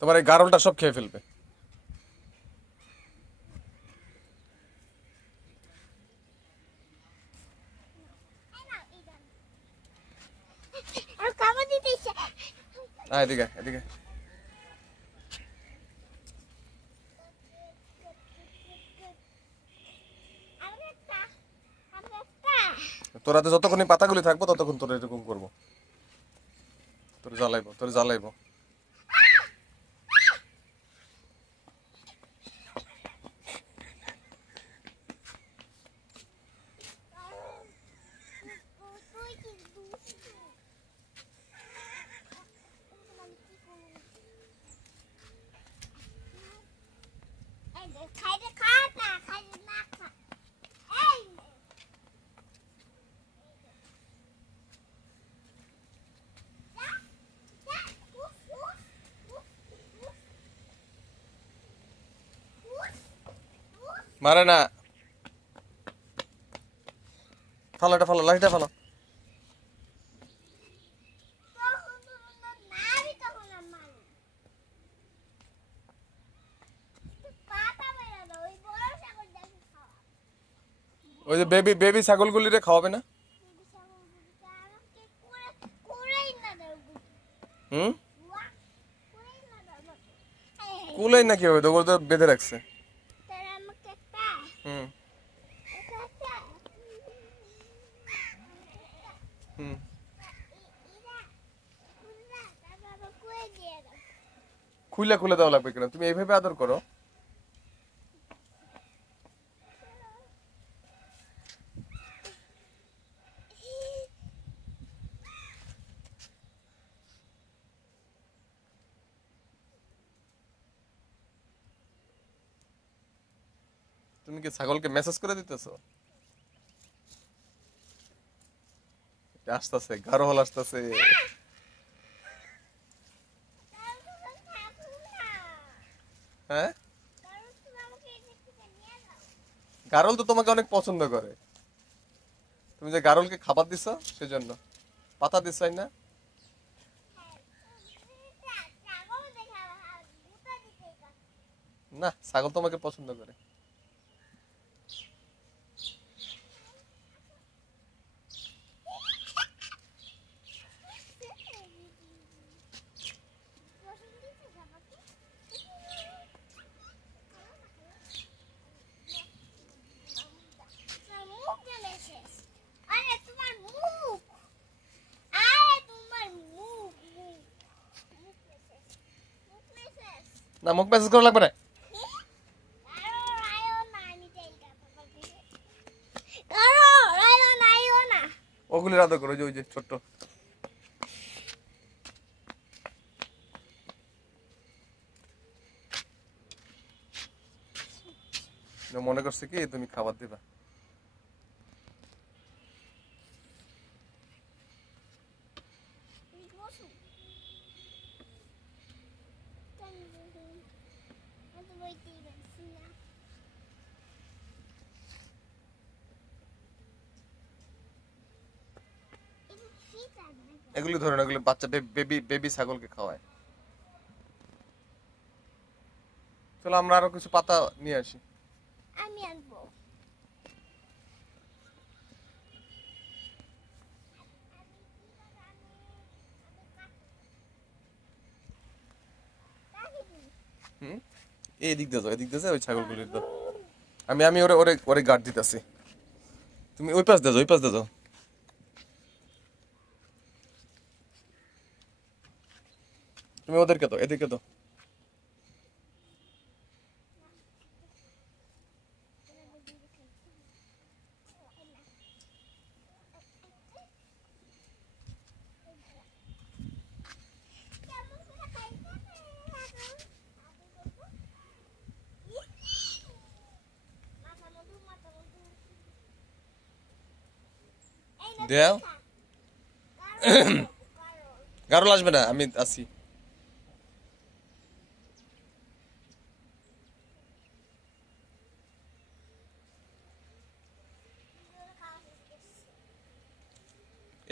তোমার এই গারলটা সব খেয়ে ফেলবে। এদিকে এদিকে। তোরা তো যতক্ষণ পাতাগুলি থাকবো ততক্ষণ তোরা এরকম করবো, তোর জ্বালাইবো, তোর জ্বালাইবো। মারে না, ফালো এটা, ফালো লাঠিটা ফালো। ওই যে বেবি বেবি ছাগলগুলিরে খাওয়াবে না? হুম, কুলাই না কি হবে, তো ওগুলো তো বেঁধে রাখছে। হুম হুম, খুলে খুলে দেওয়া লাগবে কেন? তুমি এইভাবে আদর করো। তুমি কি ছাগলকে মেসেজ করে দিতেছো? আসতেছে, গাঢ় হল আসতেছে। হ্যাঁ, গারল তো তোমাকে অনেক পছন্দ করে। তুমি যে গারলকে খাবার দিছো সেজন্য পাতা দিছাই না? না, ছাগল তোমাকে পছন্দ করে। না, মুখ মেসেজ করা লাগবে না। ওগুলি আদর করো, ওই যে ছোট্ট। মনে করছে কি তুমি খাবার দিবা। এগুলি ধরে না, এগুলি বাচ্চা বেবি বেবি ছাগলকে খাওয়ায়। চলো আমরা আরো কিছু পাতা নিয়ে আসি। আমি আনবো। হুম, এই দিক দিয়ে যাও, এদিক দিয়ে যাও, ওই ছাগলগুলির দাও। আমি আমি ওরে ওরে ওরে গার্ড দিতেছি। তুমি ওই পাশ দিয়ে যাও, ওই পাশ দিয়ে যাও। তুমি ওদেরকে দাও, এদিকে দাও। দেও, গারল আসবে না, আমি আছি।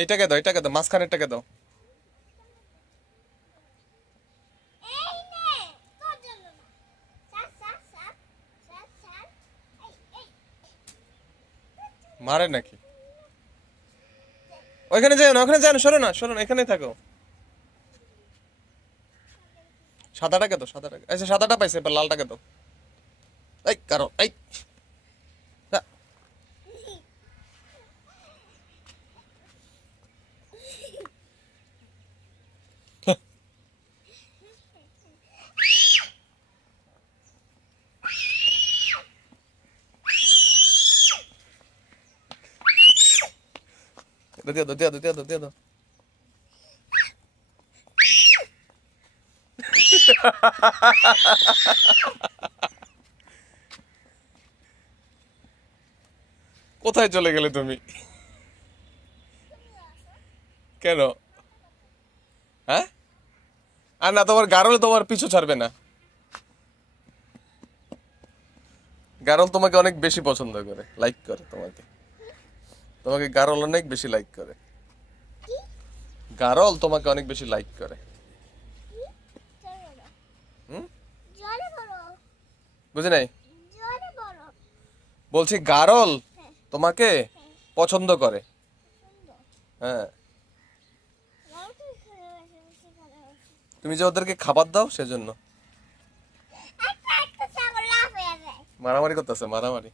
এইটাকে দাও, এটাকে দাও, মাঝখানেরটাকে দাও। এই নে মারে নাকি? ওইখানে যাও না, ওখানে যাও না, সরো না, সরো না, এখানেই থাকো। সাদাটাকে তো, সাদাটাকে, আচ্ছা সাদাটা পাইছে, এবার লালটাকে দাও। এই কারো এই হ্যাঁ। এটা দিয়ে দাও, দিয়ে দাও, দিয়ে দাও, দিয়ে দাও। কোথায় চলে গেলে তুমি? কেন? হ্যাঁ? আর না, তোমার গারল তোমার পিছু ছাড়বে না। গারল তোমাকে অনেক বেশি পছন্দ করে, লাইক করে তোমাকে। তোমাকে গারল অনেক বেশি লাইক করে। গারল তোমাকে অনেক বেশি লাইক করে। হুম? বুঝি নাই? বলছি গারল তোমাকে পছন্দ করে। হ্যাঁ, তুমি যে ওদেরকে খাবার দাও সেজন্য। মারামারি করতেছে, মারামারি।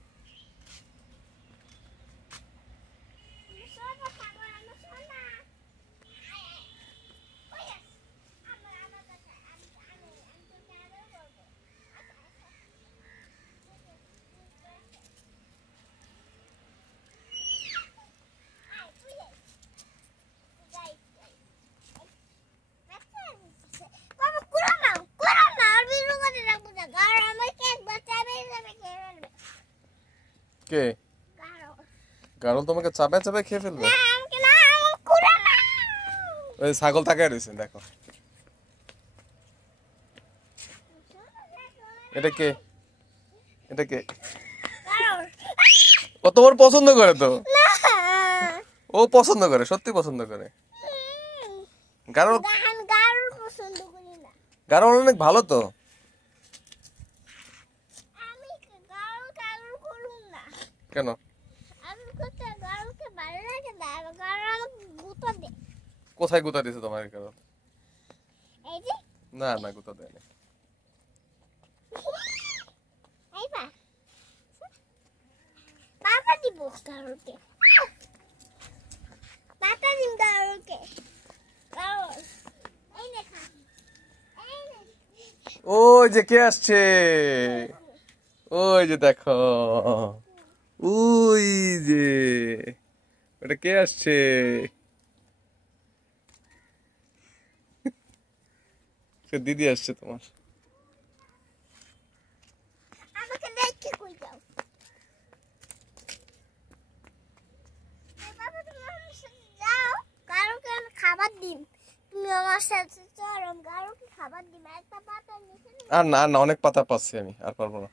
কে? গারল তোমাকে চাপায় চাপায় খেয়ে ফেলবে? ওই ছাগল তাকায় রয়েছে, দেখো। এটা কে? এটা কে? ও তোমার পছন্দ করে তো। ও পছন্দ করে, সত্যি পছন্দ করে। গারল, গারল অনেক ভালো তো। কেন? কোথায় গুতা দিছে তোমার গারল? না না, গুতা দেয়নি। ওই যে কে আসছে, ওই যে দেখো, ওই যে ওটা কে আসছে? সে দিদি আসছে তোমার। আর না, আর না, অনেক পাতা পাচ্ছি আমি, আর পারবো না।